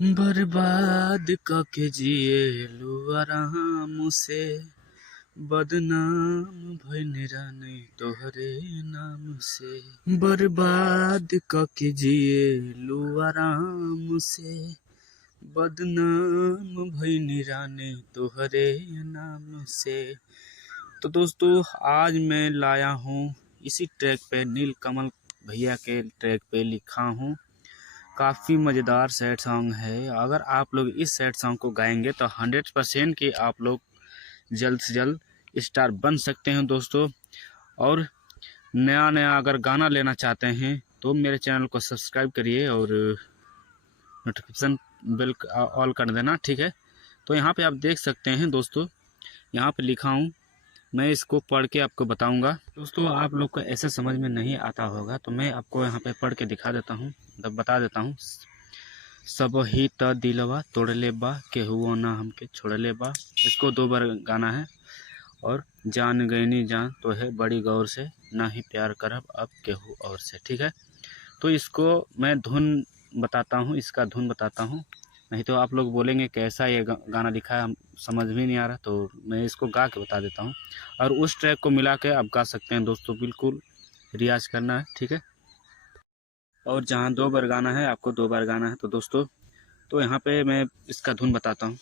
बर्बाद कके जिएलु आराम से, बदनाम भइल रानी तोहरे नाम से। बर्बाद कके जिएलु आराम से, बदनाम भइल रानी तोहरे नाम से। तो दोस्तों आज मैं लाया हूँ इसी ट्रैक पे, नीलकमल भैया के ट्रैक पे लिखा हूँ। काफ़ी मज़ेदार सैड सॉन्ग है। अगर आप लोग इस सैड सॉन्ग को गाएंगे तो 100% कि आप लोग जल्द से जल्द स्टार बन सकते हैं दोस्तों। और नया अगर गाना लेना चाहते हैं तो मेरे चैनल को सब्सक्राइब करिए और नोटिफिकेशन बेल ऑल कर देना, ठीक है। तो यहाँ पे आप देख सकते हैं दोस्तों, यहाँ पे लिखा हूँ, मैं इसको पढ़ के आपको बताऊंगा। दोस्तों आप लोग को ऐसे समझ में नहीं आता होगा तो मैं आपको यहाँ पे पढ़ के दिखा देता हूँ, तब बता देता हूँ। सब ही त दिलवा तोड़ले बा, केहू ना हमके छोड़ले बा। इसको 2 बार गाना है। और जान गईनी जान तो है बड़ी गौर से, ना ही प्यार करब अब केहू और से, ठीक है। तो इसको मैं धुन बताता हूँ, इसका धुन बताता हूँ, नहीं तो आप लोग बोलेंगे कैसा ये गाना लिखा है, हम समझ में नहीं आ रहा। तो मैं इसको गा के बता देता हूँ और उस ट्रैक को मिला के आप गा सकते हैं दोस्तों। बिल्कुल रियाज करना है, ठीक है। और जहाँ 2 बार गाना है आपको 2 बार गाना है। तो दोस्तों तो यहाँ पे मैं इसका धुन बताता हूँ।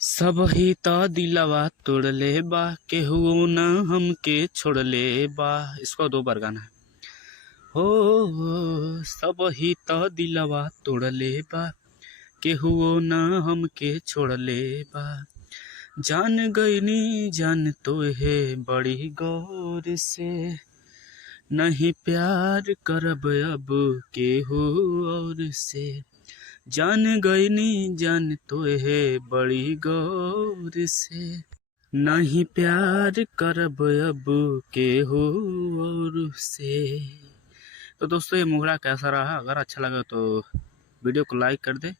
सब ही त दिलवा तोड़ले बा, केहू ना हमके छोड़ले बा। इसको 2 बार गाना है। हो सब ही त दिलवा तोड़ले बा, केहू ना हमके छोड़ले बा। जान गईनी जान तो है बड़ी गौर से, नहीं प्यार करब अब केहू और से। जान गईनी जान तो है बड़ी गौर से, नहीं प्यार करब अब केहू और से। तो दोस्तों ये मुखड़ा कैसा रहा? अगर अच्छा लगा तो वीडियो को लाइक कर दे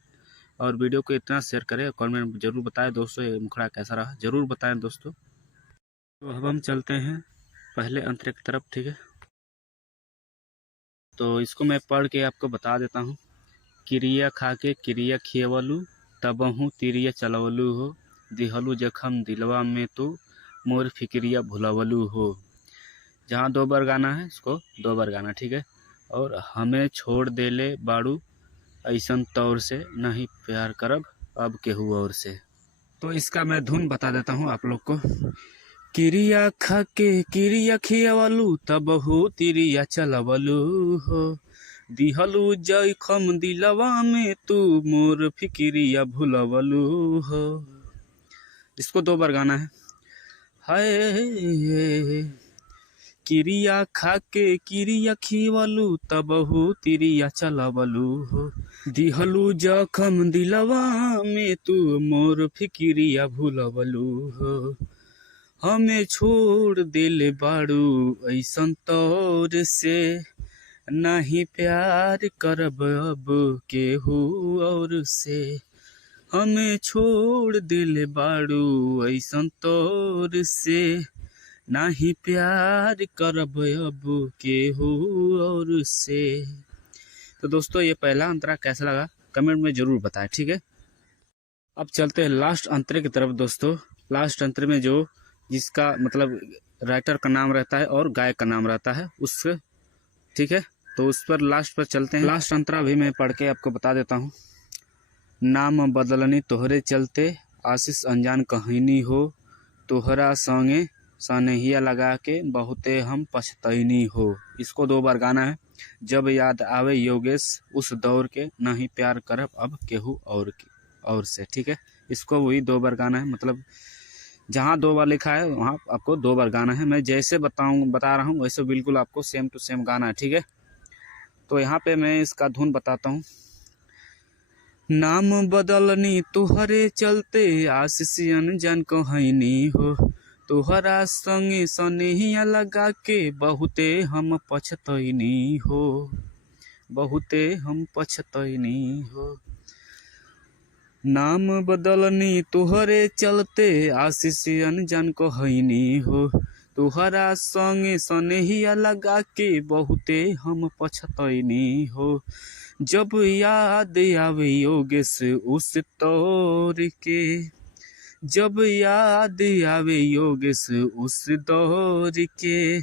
और वीडियो को इतना शेयर करें, कमेंट में जरूर बताएं दोस्तों ये मुखड़ा कैसा रहा, जरूर बताएं दोस्तों। तो अब हम चलते हैं पहले अंतरे की तरफ, ठीक है। तो इसको मैं पढ़ के आपको बता देता हूँ। किरिया खा के किरिया खियवलू, तबहू तिरिया चलवलू हो। दिहलू जखम दिलवा में तू, मोर फिक्रिया भुलवलू हो। जहाँ 2 बार गाना है इसको 2 बार गाना, ठीक है। और हमें छोड़ देले बाड़ू ऐसन तौर से, नहीं प्यार करब अब केहू और से। तो इसका मैं धुन बता देता हूँ आप लोग को। किरिया खा के किरिया खियवलू, तबहू तिरिया चलवलू हो। दिहलू जखम दिलवा में तू, मोर फिक्रिया भुलवलू हो। इसको 2 बार गाना है। हाय किरिया खा के किरिया खिवलू, तबहू तिरिया चलवलू हो। दिहलू जखम दिलवा में तू, मोर फिक्रिया भुलवलू हो। हमें छोड़ दिल बाड़ू ऐसन तौर से, नहीं प्यार करब अब केहू और से। हमें छोड़ दिल बाड़ू ऐसन तौर से, नहीं प्यार करब अब केहू और से। तो दोस्तों ये पहला अंतरा कैसा लगा कमेंट में जरूर बताएं, ठीक है। अब चलते हैं लास्ट अंतरे की तरफ दोस्तों। लास्ट अंतरे में जो जिसका मतलब राइटर का नाम रहता है और गायक का नाम रहता है उससे, ठीक है। तो उस पर लास्ट पर चलते हैं। लास्ट अंतरा भी मैं पढ़ के आपको बता देता हूँ। नाम बदलनी तोहरे चलते, आशीष अनजान कहानी हो। तोहरा संगे सनहिया लगा के, बहुते हम पछतैनी हो। इसको 2 बार गाना है। जब याद आवे योगेश उस दौर के, नहीं प्यार करब अब केहू और से, ठीक है। इसको वही 2 बार गाना है, मतलब जहाँ 2 बार लिखा है वहाँ आपको 2 बार गाना है। मैं जैसे बता रहा हूँ वैसे बिल्कुल आपको सेम टू सेम गाना है, ठीक है। तो यहाँ पे मैं इसका धुन बताता हूँ। नाम बदलनी तुहरे चलते, आशीष अनजान कहानी हो। तुहरा संगे सनहिया लगा के, बहुते हम पछतैनी हो। बहुते हम पछतैनी हो। नाम बदलनी तुहरे चलते, आशीष अनजान कहानी हो। तुहरा संगे सनहिया लगा के, बहुते हम पछतैनी हो। जब याद आवे योगेश उस दौर के, जब याद आवे योगेश उस दौर के,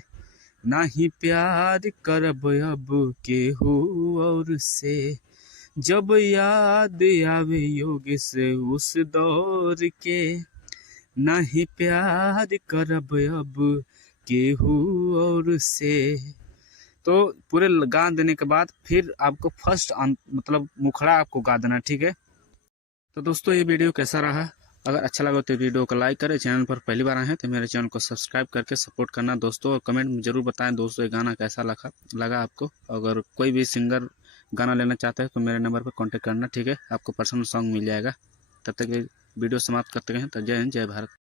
नाही प्यार करब अब केहू और से। जब याद आवे योगेश उस दौर के, नाही प्यार करब अब केहू और से। तो पूरे गा देने के बाद फिर आपको फर्स्ट मतलब मुखड़ा आपको गा देना, ठीक है। तो दोस्तों ये वीडियो कैसा रहा, अगर अच्छा लगा तो वीडियो को लाइक करें, चैनल पर पहली बार आए हैं तो मेरे चैनल को सब्सक्राइब करके सपोर्ट करना दोस्तों, और कमेंट में जरूर बताएं दोस्तों ये गाना कैसा लगा आपको। अगर कोई भी सिंगर गाना लेना चाहते हैं तो मेरे नंबर पर कांटेक्ट करना, ठीक है, आपको पर्सनल सॉन्ग मिल जाएगा। तब तक वीडियो समाप्त करते हैं, तो जय हिंद जय भारत।